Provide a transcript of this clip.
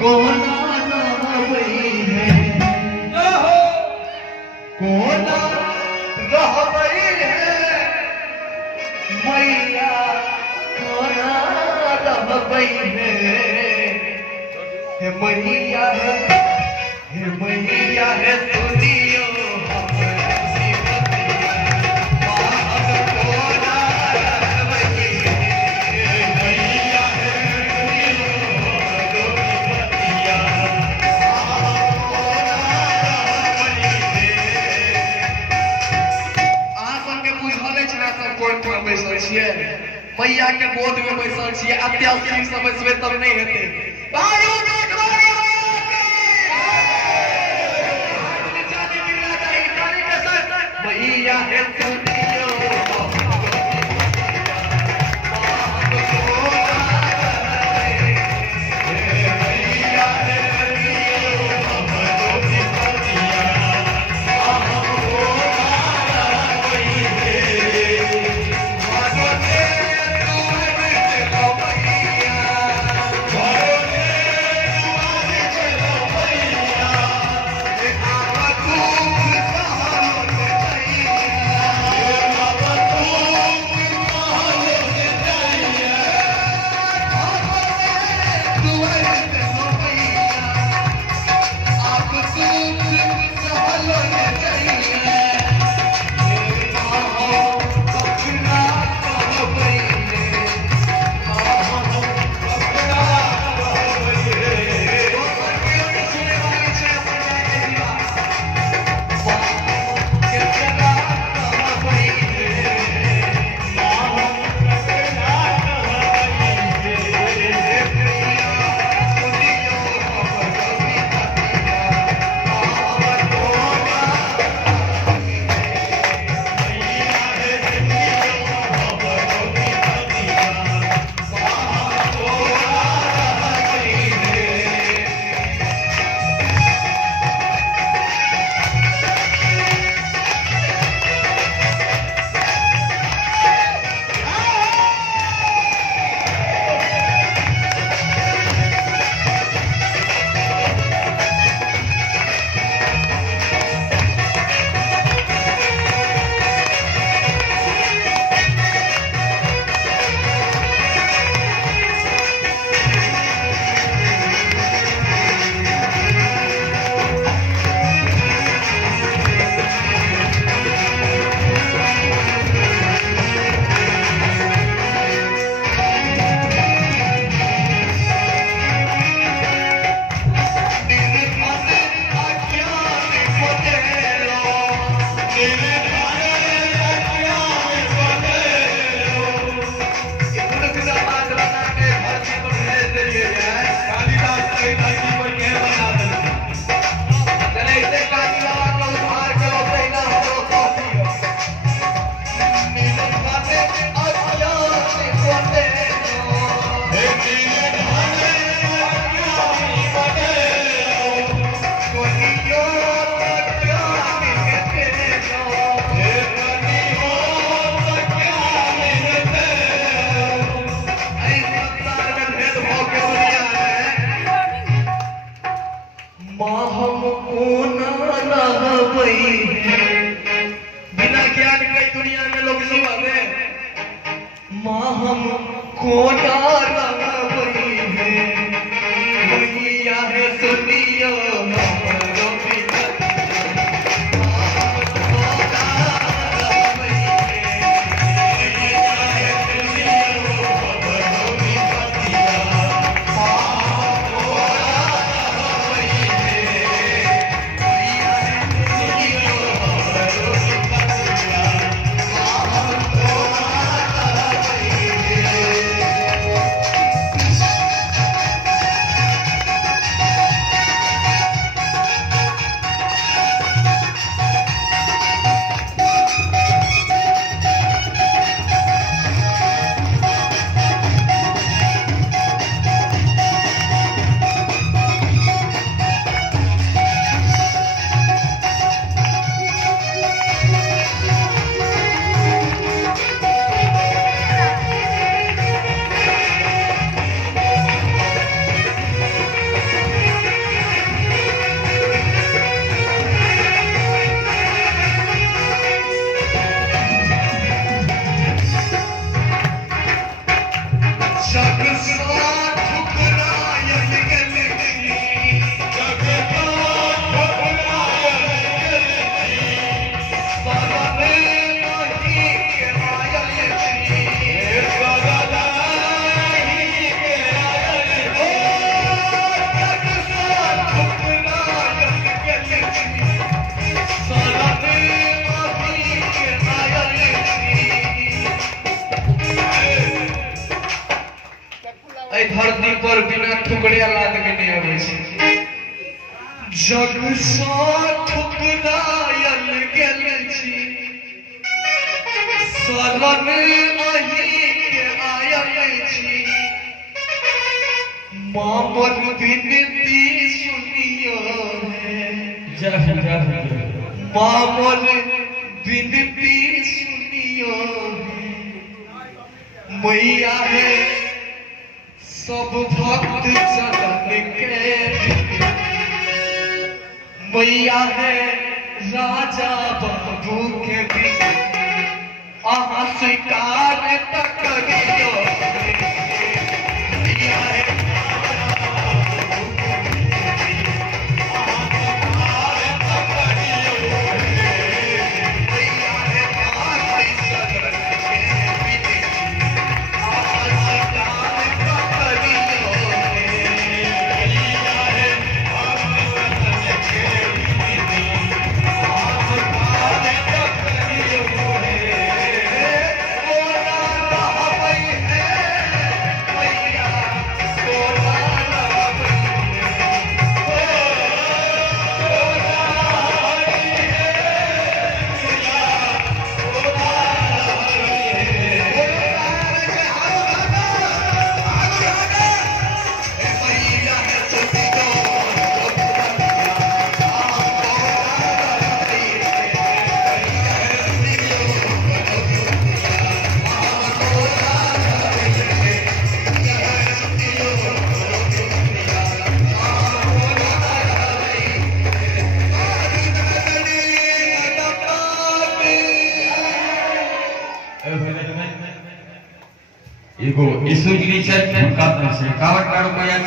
कोना रहबै है कोना रहबै है मैया कोना रहबै है मैया है सुनियो मैया के गोद में बैसल छियै अत्याचारी सब बैसबे तब नहीं हेतै मैया है सुनियो बिना ज्ञान के दुनिया में लोग जीवे माँ हम कोना रहबै है मैया है सुनियो के नहीं आवे छै। जग सँ ठुकरायल गेल छी, शरण अहीं के आयल छी। मामन विनती सुनियो है, मामन विनती सुनियो है। मैया है सब भक्त जनन के, मैया है राजा बाबू के भी। अहाँ स्वीकार त करियो, मैया है एगो ईसु जी छथि, हुनका से 51 रुपया